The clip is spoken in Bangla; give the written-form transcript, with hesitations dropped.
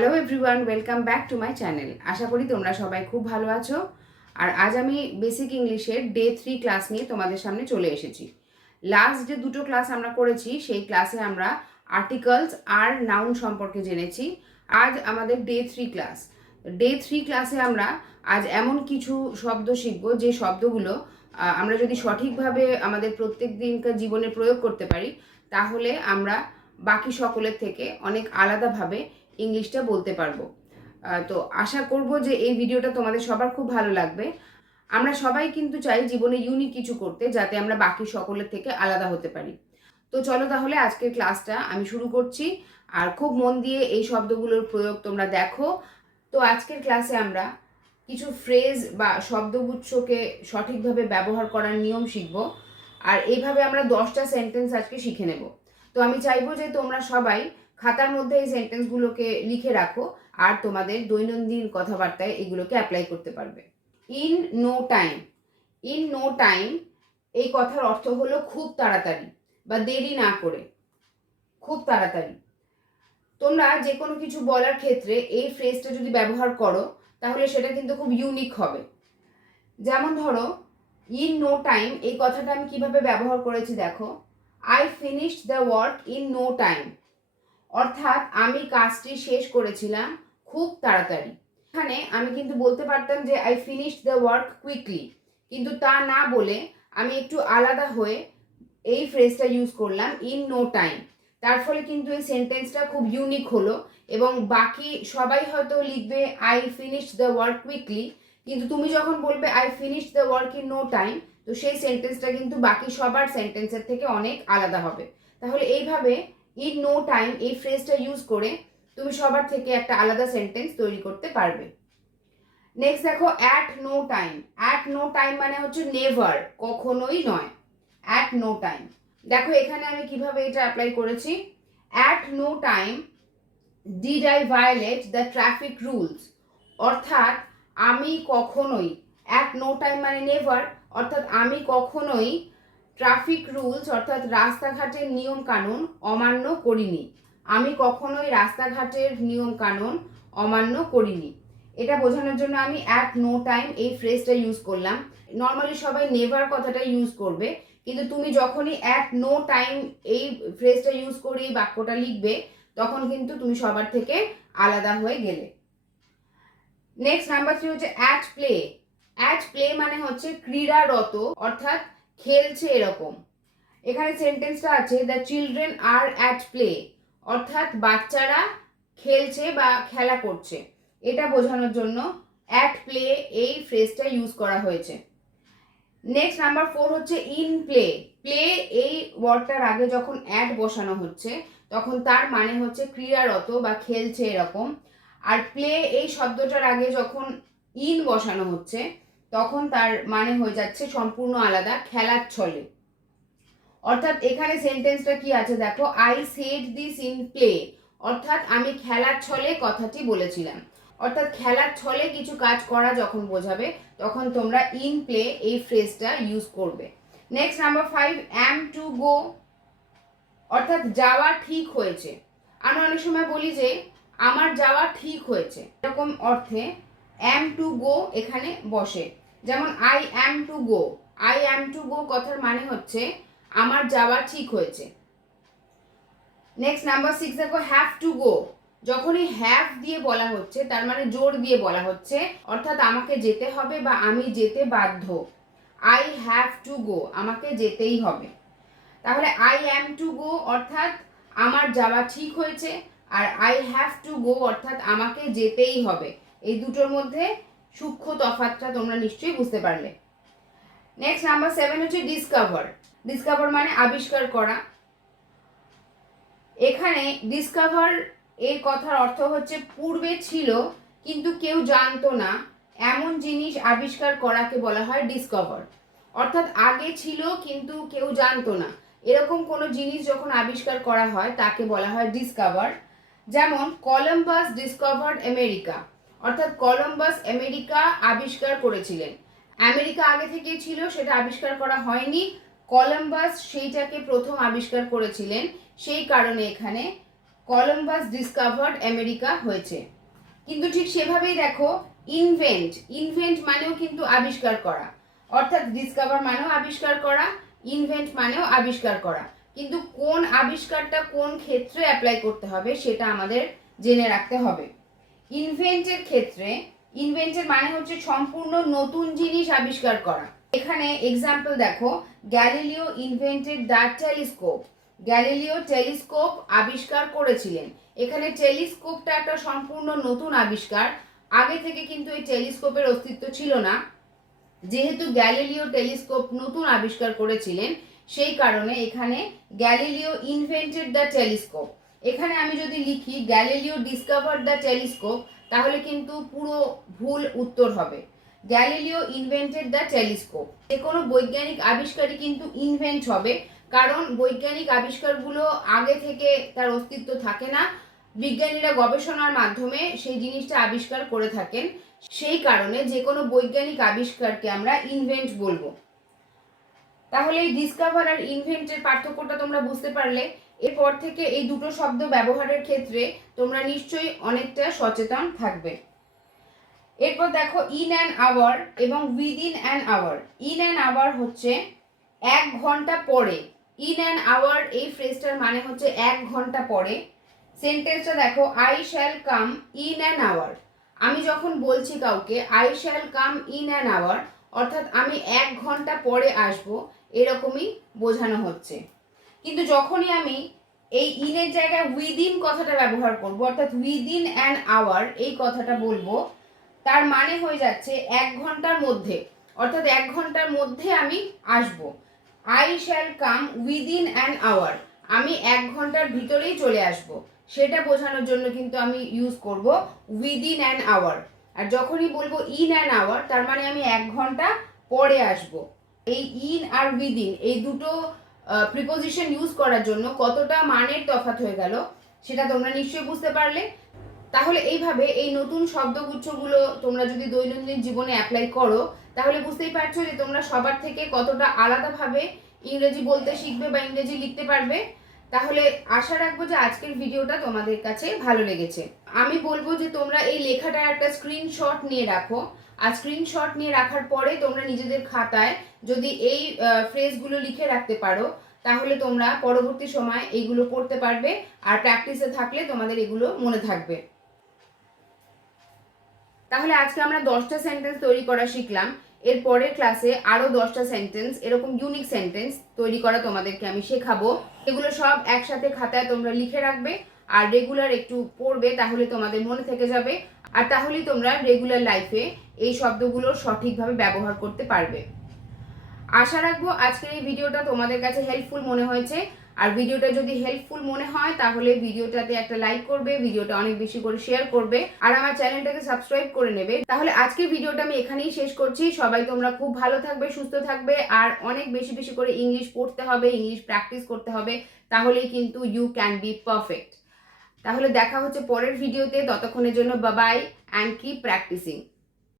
Hello everyone, welcome back to my channel. আশা করি তোমরা সবাই খুব ভালো আছো। আর আজ আমি বেসিক ইংলিশের ডে 3 ক্লাস নিয়ে তোমাদের সামনে চলে এসেছি। লাস্ট যে দুটো ক্লাস আমরা করেছি সেই ক্লাসে আমরা আর্টিকেলস আর নাউন সম্পর্কে জেনেছি। আজ আমাদের ডে 3 ক্লাস। ডে 3 ক্লাসে আমরা আজ এমন কিছু শব্দ শিখব যে শব্দগুলো আমরা যদি সঠিকভাবে আমাদের প্রত্যেক দিনকার জীবনে প্রয়োগ করতে পারি তাহলে আমরা বাকি সকলের থেকে অনেক আলাদাভাবে ইংলিশটা বলতে পারবো। তো আশা করব যে এই ভিডিওটা তোমাদের সবার খুব ভালো লাগবে। আমরা সবাই কিন্তু চাই জীবনে ইউনিক কিছু করতে, যাতে আমরা বাকি সকলের থেকে আলাদা হতে পারি। তো চলো তাহলে আজকের ক্লাসটা আমি শুরু করছি, আর খুব মন দিয়ে এই শব্দগুলোর প্রয়োগ তোমরা দেখো। তো আজকের ক্লাসে আমরা কিছু ফ্রেজ বা শব্দগুচ্ছকে সঠিকভাবে ব্যবহার করার নিয়ম শিখব, আর এইভাবে আমরা 10টা সেন্টেন্স আজকে শিখে নেব। তো আমি চাইবো যে তোমরা সবাই খাতার মধ্যে এই সেন্টেন্সগুলোকে লিখে রাখো, আর তোমাদের দৈনন্দিন কথাবার্তায় এগুলোকে অ্যাপ্লাই করতে পারবে। In no time. In no time এই কথার অর্থ হলো খুব তাড়াতাড়ি বা দেরি না করে, খুব তাড়াতাড়ি। তোমরা যে কোনো কিছু বলার ক্ষেত্রে এই ফ্রেজটা যদি ব্যবহার করো তাহলে সেটা কিন্তু খুব ইউনিক হবে। যেমন ধরো, ইন নো টাইম এই কথাটা আমি কিভাবে ব্যবহার করেছি দেখো। I finished the work in no time, অর্থাৎ আমি কাজটি শেষ করেছিলাম খুব তাড়াতাড়ি। এখানে আমি কিন্তু বলতে পারতাম যে I finished the work quickly, কিন্তু তা না বলে আমি একটু আলাদা হয়ে এই ফ্রেজটা ইউজ করলাম ইন নো টাইম। তার ফলে কিন্তু এই সেন্টেন্সটা খুব ইউনিক হলো, এবং বাকি সবাই হয়তো লিখবে I finished the work quickly, কিন্তু তুমি যখন বলবে I finished the work in no time, তো সেই সেন্টেন্সটা কিন্তু বাকি সবার সেন্টেন্সের থেকে অনেক আলাদা হবে। তাহলে এইভাবে ইন নো টাইম এই ফ্রেজটা ইউজ করে তুমি সবার থেকে একটা আলাদা সেন্টেন্স তৈরি করতে পারবে। নেক্সট দেখো, at no time. At no time মানে হচ্ছে নেভার, কখনোই নয়। অ্যাট নো টাইম, দেখো এখানে আমি কিভাবে এটা অ্যাপ্লাই করেছি। At no time did I violate the traffic rules, অর্থাৎ আমি কখনোই, অ্যাট নো টাইম মানে নেভার, অর্থাৎ আমি কখনোই ট্রাফিক রুলস অর্থাৎ রাস্তাঘাটের নিয়ম কানুন অমান্য করিনি। আমি কখনোই রাস্তাঘাটের নিয়ম কানুন অমান্য করিনি। এটা বোঝানোর জন্য আমি অ্যাট নো টাইম এই ফ্রেজটা ইউজ করলাম। নর্মালি সবাই নেভার কথাটা ইউজ করবে, কিন্তু তুমি যখনই অ্যাট নো টাইম এই ফ্রেজটা ইউজ করে এই বাক্যটা লিখবে তখন কিন্তু তুমি সবার থেকে আলাদা হয়ে গেলে। নেক্সট নাম্বার 3 হচ্ছে অ্যাট প্লে। অ্যাট প্লে মানে হচ্ছে ক্রীড়ারত, অর্থাৎ খেলছে এরকম। এখানে সেন্টেন্সটা আছে the children are at play, অর্থাৎ বাচ্চারা খেলছে বা খেলা করছে। এটা বোঝানোর জন্য অ্যাট প্লে এই ফ্রেজটা ইউজ করা হয়েছে। নেক্সট নাম্বার 4 হচ্ছে ইন প্লে। প্লে এই ওয়ার্ডটার আগে যখন অ্যাট বসানো হচ্ছে তখন তার মানে হচ্ছে ক্রীড়ারত বা খেলছে এরকম। আর প্লে এই শব্দটার আগে যখন ইন বসানো হচ্ছে তখন তার মানে হয়ে যাচ্ছে সম্পূর্ণ আলাদা, খেলার ছলে। অর্থাৎ এখানে সেন্টেন্সটা কি আছে দেখো, I said this in play, অর্থাৎ আমি খেলার ছলে কথাটি বলেছিলাম। অর্থাৎ খেলার ছলে কিছু কাজ করা যখন বোঝাবে তখন তোমরা ইন প্লে এই ফ্রেজটা ইউজ করবে। Next number 5, am to go, অর্থাৎ যাওয়া ঠিক হয়েছে। আমরা অনেক সময় বলি যে আমার যাওয়া ঠিক হয়েছে, এরকম অর্থে অ্যাম টু গো এখানে বসে। যেমন I am to go, I am to go কথার মানে হচ্ছে আমার যাওয়া ঠিক হয়েছে। নেক্সট নাম্বার 6 দেখো, হ্যাভ টু গো। যখনই হ্যাভ দিয়ে বলা হচ্ছে তার মানে জোর দিয়ে বলা হচ্ছে, অর্থাৎ আমাকে যেতে হবে বা আমি যেতে বাধ্য। আই হ্যাভ টু গো, আমাকে যেতেই হবে। তাহলে আই অ্যাম টু গো অর্থাৎ আমার যাওয়া ঠিক হয়েছে, আর আই হ্যাভ টু গো অর্থাৎ আমাকে যেতেই হবে। এই দুটোর মধ্যে সূক্ষ্ম তফাৎটা তোমরা নিশ্চয়ই বুঝতে পারলে। নেক্সট নাম্বার 7 হচ্ছে ডিসকভার। ডিসকভার মানে আবিষ্কার করা। এখানে ডিসকভার এর কথার অর্থ হচ্ছে পূর্বে ছিল কিন্তু কেউ জানতো না এমন জিনিস আবিষ্কার করাকে বলা হয় ডিসকভার। অর্থাৎ আগে ছিল কিন্তু কেউ জানতো না এরকম কোনো জিনিস যখন আবিষ্কার করা হয় তাকে বলা হয় ডিসকভার। যেমন কলম্বাস ডিসকভার্ড আমেরিকা, অর্থাৎ কলম্বাস আমেরিকা আবিষ্কার করেছিলেন। আমেরিকা আগে থেকেই ছিল, সেটা আবিষ্কার করা হয়নি, কলম্বাস সেইটাকে প্রথম আবিষ্কার করেছিলেন, সেই কারণে এখানে কলম্বাস ডিসকভার্ড আমেরিকা হয়েছে। কিন্তু ঠিক সেভাবেই দেখো ইনভেন্ট, ইনভেন্ট মানেও কিন্তু আবিষ্কার করা, অর্থাৎ ডিসকভার মানেও আবিষ্কার করা, ইনভেন্ট মানেও আবিষ্কার করা। কিন্তু কোন আবিষ্কারটা কোন ক্ষেত্রে অ্যাপ্লাই করতে হবে সেটা আমাদের জেনে রাখতে হবে। ইনভেন্টের ক্ষেত্রে, ইনভেন্টের মানে হচ্ছে সম্পূর্ণ নতুন জিনিস আবিষ্কার করা। এখানে এক্সাম্পল দেখো, Galileo invented the telescope. Galileo telescope আবিষ্কার করেছিলেন। এখানে টেলিস্কোপটা একটা সম্পূর্ণ নতুন আবিষ্কার, আগে থেকে কিন্তু এই টেলিস্কোপের অস্তিত্ব ছিল না। যেহেতু গ্যালিলিও টেলিস্কোপ নতুন আবিষ্কার করেছিলেন, সেই কারণে এখানে গ্যালিলিও ইনভেন্টেড দ্য টেলিস্কোপ। এখানে আমি যদি লিখি গ্যালিলিও ডিসকভার্ড দ্য টেলিস্কোপ, তাহলে কিন্তু পুরো ভুল উত্তর হবে। Galileo invented the telescope. যে কোনো বৈজ্ঞানিক আবিষ্কারই কিন্তু ইনভেন্ট হবে, কারণ বৈজ্ঞানিক আবিষ্কারগুলো আগে থেকে তার অস্তিত্ব থাকে না, বিজ্ঞানীরা গবেষণার মাধ্যমে সেই জিনিসটা আবিষ্কার করে থাকেন। সেই কারণে যে কোনো বৈজ্ঞানিক আবিষ্কারকে আমরা ইনভেন্ট বলবো। তাহলে এই ডিসকভার আর ইনভেন্টের পার্থক্যটা তোমরা বুঝতে পারলে। এরপর থেকে এই দুটো শব্দ ব্যবহারের ক্ষেত্রে তোমরা নিশ্চয়ই অনেকটা সচেতন থাকবে। এরপর দেখো ইন অ্যান আওয়ার এবং within an hour. In an hour হচ্ছে 1 ঘন্টা পরে। ইন অ্যান আওয়ার এই ফ্রেজটার মানে হচ্ছে 1 ঘন্টা পরে। সেন্টেন্সটা দেখো, I shall come in an hour. আমি যখন বলছি কাউকে I shall come in an hour, অর্থাৎ আমি 1 ঘন্টা পরে আসবো, এরকমই বোঝানো হচ্ছে। কিন্তু যখনই আমি এই ইনের জায়গায় উইদিন কথাটা ব্যবহার করব, অর্থাৎ উইদিন অ্যান আওয়ার এই কথাটা বলবো, তার মানে হয়ে যাচ্ছে 1 ঘন্টার মধ্যে, অর্থাৎ 1 ঘন্টার মধ্যে আমি আসবো। I shall come within an hour, আমি 1 ঘন্টার ভিতরেই চলে আসবো, সেটা বোঝানোর জন্য কিন্তু আমি ইউজ করব উইদিন অ্যান আওয়ার। আর যখনই বলবো ইন অ্যান আওয়ার, তার মানে আমি 1 ঘন্টা পরে আসবো। এই ইন আর উইদিন এই দুটো প্রিপোজিশন ইউজ করার জন্য কতটা মানের তফাৎ হয়ে গেল সেটা তোমরা নিশ্চয়ই বুঝতে পারলে। তাহলে এইভাবে এই নতুন শব্দগুচ্ছগুলো তোমরা যদি দৈনন্দিন জীবনে অ্যাপ্লাই করো, তাহলে বুঝতেই পারছো যে তোমরা সবার থেকে কতটা আলাদাভাবে ইংরেজি বলতে শিখবে বা ইংরেজি লিখতে পারবে। তাহলে আশা রাখবো যে আজকের ভিডিওটা তোমাদের কাছে ভালো লেগেছে। আমি বলবো যে তোমরা এই লেখাটার একটা স্ক্রিনশট নিয়ে রাখো, আর স্ক্রিনশট নিয়ে রাখার পরে তোমরা নিজেদের খাতায় যদি এই ফ্রেজগুলো লিখে রাখতে পারো, তাহলে তোমরা পরবর্তী সময় এইগুলো পড়তে পারবে, আর প্র্যাকটিসে থাকলে তোমাদের এগুলো মনে থাকবে। তাহলে আজকে আমরা 10টা সেন্টেন্স তৈরি করা শিখলাম। এর পরের ক্লাসে আরও 10টা সেন্টেন্স, এরকম ইউনিক সেন্টেন্স তৈরি করা তোমাদেরকে আমি শেখাবো। এগুলো সব একসাথে খাতায় তোমরা লিখে রাখবে আর রেগুলার একটু পড়বে, তাহলে তোমাদের মনে থেকে যাবে, আর তাহলেই তোমরা রেগুলার লাইফে এই শব্দগুলো সঠিকভাবে ব্যবহার করতে পারবে। আশা রাখবো আজকের এই ভিডিওটা তোমাদের কাছে হেল্পফুল মনে হয়েছে। আর ভিডিওটা যদি হেল্পফুল মনে হয় তাহলে ভিডিওটাতে একটা লাইক করবে, ভিডিওটা অনেক বেশি করে শেয়ার করবে, আর আমার চ্যানেলটাকে সাবস্ক্রাইব করে নেবে। তাহলে আজকের ভিডিওটা আমি এখানেই শেষ করছি। সবাই তোমরা খুব ভালো থাকবে, সুস্থ থাকবে, আর অনেক বেশি বেশি করে ইংলিশ পড়তে হবে, ইংলিশ প্র্যাকটিস করতে হবে, তাহলেই কিন্তু ইউ ক্যান বি পারফেক্ট। তাহলে দেখা হচ্ছে পরের ভিডিওতে, ততক্ষণের জন্য bye bye and keep practising.